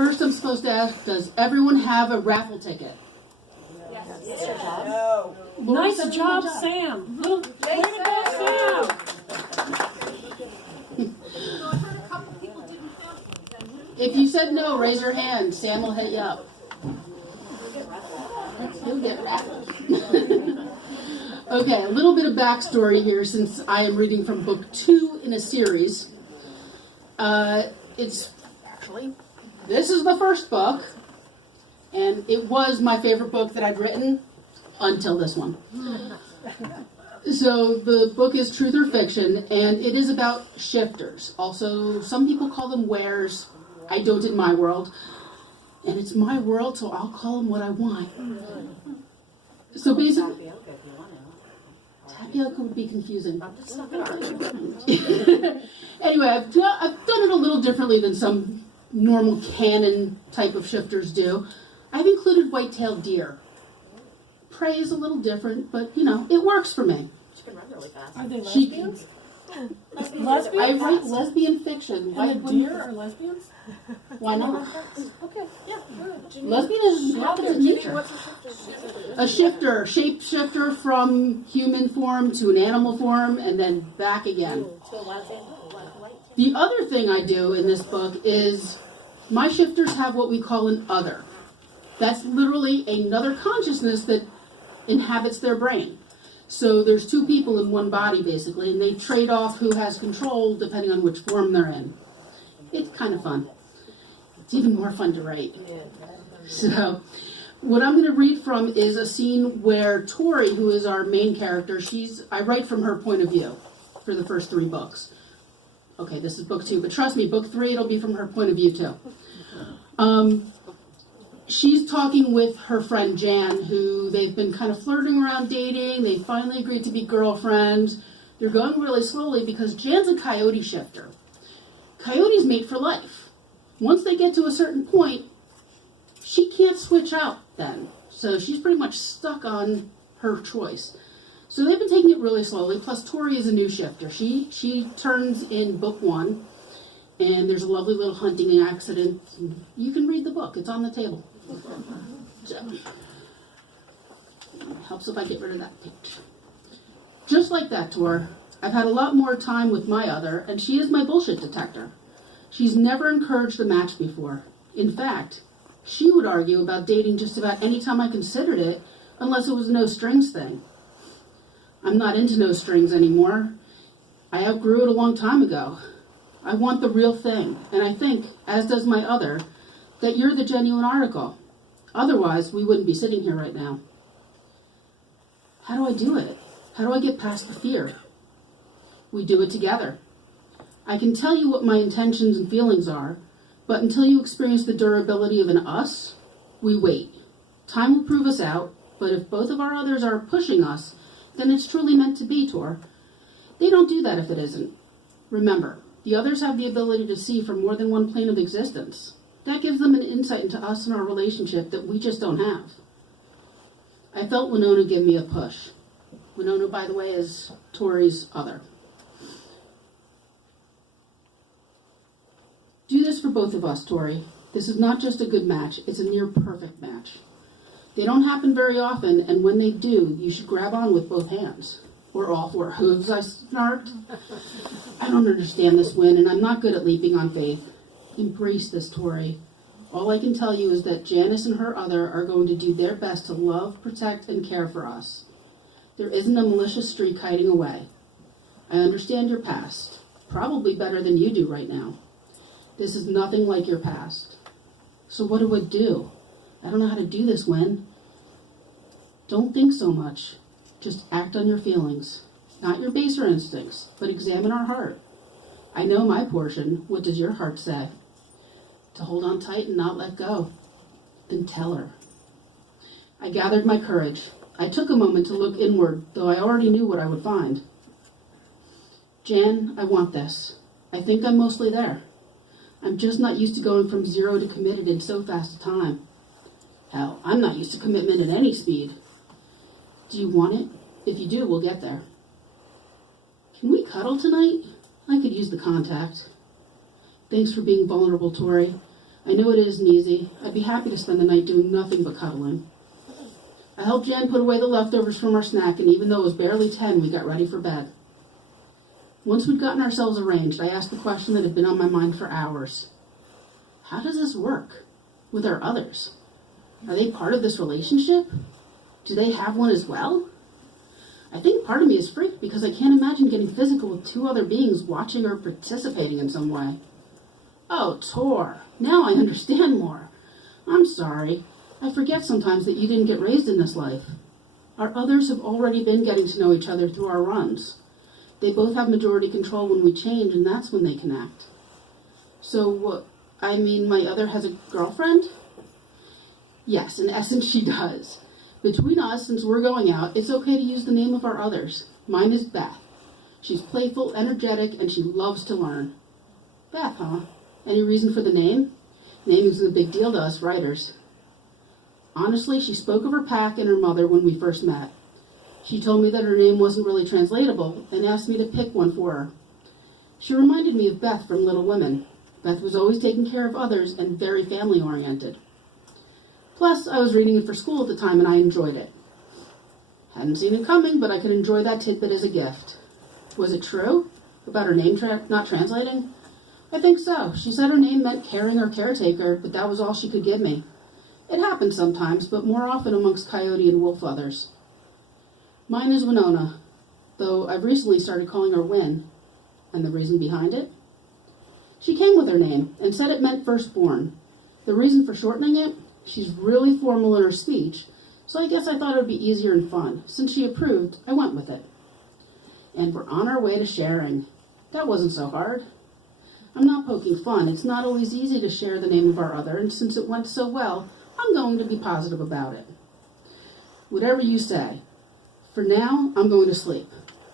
First, I'm supposed to ask, does everyone have a raffle ticket? Yes. No. Lori, Nice job, Sam. Way to go, Sam. If you said no, raise your hand. Sam will hit you up. You'll get raffled. Okay, a little bit of backstory here since I am reading from book 2 in a series. This is the first book, and it was my favorite book that I'd written until this one. So the book is Truth or Fiction, and it is about shifters. Also, some people call them wares. I don't in my world. And it's my world, so I'll call them what I want. So basically, tapioca would be confusing. Anyway, I've done it a little differently than some normal canon type of shifters do. I've included white-tailed deer. Prey is a little different, but, it works for me. She can run really fast. Are they lesbians? Lesbians? I write lesbian fiction. Why And the deer are lesbians? Why not? Okay, yeah, good. Lesbian is happens in nature. A shifter, shape shifter from human form to an animal form, and then back again. The other thing I do in this book is my shifters have what we call an other. That's literally another consciousness that inhabits their brain. So there's two people in one body, basically, and they trade off who has control depending on which form they're in. It's kind of fun. It's even more fun to write. So what I'm going to read from is a scene where Tori, who is our main character, I write from her point of view for the first 3 books. Okay, this is book 2, but trust me, book 3, it'll be from her point of view too. She's talking with her friend Jan, who they've been kind of flirting around dating. They finally agreed to be girlfriends. They're going really slowly because Jan's a coyote shifter. Coyotes mate for life. Once they get to a certain point, she can't switch out then. So she's pretty much stuck on her choice. So they've been taking it really slowly, plus Tori is a new shifter. She turns in book 1, and there's a lovely little hunting accident. You can read the book. It's on the table. So, helps if I get rid of that page. Just like that, Tor, I've had a lot more time with my other, and she is my bullshit detector. She's never encouraged a match before. In fact, she would argue about dating just about any time I considered it, unless it was a no-strings thing. I'm not into no strings anymore. I outgrew it a long time ago. I want the real thing, and I think, as does my other, that you're the genuine article. Otherwise, we wouldn't be sitting here right now. How do I do it? How do I get past the fear? We do it together. I can tell you what my intentions and feelings are, but until you experience the durability of an us, we wait. Time will prove us out, but if both of our others are pushing us, then it's truly meant to be, Tor. They don't do that if it isn't. Remember, the others have the ability to see from more than one plane of existence. That gives them an insight into us and our relationship that we just don't have. I felt Winona give me a push. Winona, by the way, is Tori's other. Do this for both of us, Tori. This is not just a good match, it's a near perfect match. They don't happen very often, and when they do, you should grab on with both hands. Or all 4 hooves, I snarked. I don't understand this, Win, and I'm not good at leaping on faith. Embrace this, Tori. All I can tell you is that Janice and her other are going to do their best to love, protect, and care for us. There isn't a malicious streak hiding away. I understand your past, probably better than you do right now. This is nothing like your past. So what do I do? I don't know how to do this, Win. Don't think so much. Just act on your feelings. Not your baser instincts, but examine our heart. I know my portion. What does your heart say? To hold on tight and not let go. Then tell her. I gathered my courage. I took a moment to look inward, though I already knew what I would find. Jan, I want this. I think I'm mostly there. I'm just not used to going from 0 to committed in so fast a time. Hell, I'm not used to commitment at any speed. Do you want it? If you do, we'll get there. Can we cuddle tonight? I could use the contact. Thanks for being vulnerable, Tori. I know it isn't easy. I'd be happy to spend the night doing nothing but cuddling. I helped Jan put away the leftovers from our snack, and even though it was barely 10, we got ready for bed. Once we'd gotten ourselves arranged, I asked the question that had been on my mind for hours. How does this work with our others? Are they part of this relationship? Do they have one as well? I think part of me is freaked because I can't imagine getting physical with two other beings watching or participating in some way. Oh, Tor, now I understand more. I'm sorry. I forget sometimes that you didn't get raised in this life. Our others have already been getting to know each other through our runs. They both have majority control when we change, and that's when they connect. So, my other has a girlfriend? Yes, in essence she does. Between us, since we're going out, it's okay to use the name of our others. Mine is Beth. She's playful, energetic, and she loves to learn. Beth, huh? Any reason for the name? Naming's a big deal to us writers. Honestly, she spoke of her pack and her mother when we first met. She told me that her name wasn't really translatable and asked me to pick one for her. She reminded me of Beth from Little Women. Beth was always taking care of others and very family-oriented. Plus, I was reading it for school at the time and I enjoyed it. Hadn't seen it coming, but I could enjoy that tidbit as a gift. Was it true? About her name not translating? I think so. She said her name meant caring or caretaker, but that was all she could give me. It happens sometimes, but more often amongst coyote and wolf others. Mine is Winona, though I've recently started calling her Win. And the reason behind it? She came with her name and said it meant firstborn. The reason for shortening it? She's really formal in her speech, so I guess I thought it would be easier and fun. Since she approved, I went with it. And we're on our way to sharing. That wasn't so hard. I'm not poking fun. It's not always easy to share the name of our other, and since it went so well, I'm going to be positive about it. Whatever you say. For now, I'm going to sleep.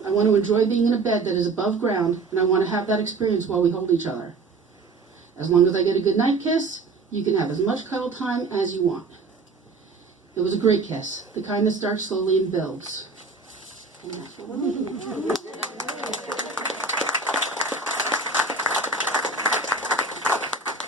I want to enjoy being in a bed that is above ground, and I want to have that experience while we hold each other. As long as I get a good night kiss, you can have as much cuddle time as you want. It was a great kiss, the kind that starts slowly and builds. And that's what we're looking at.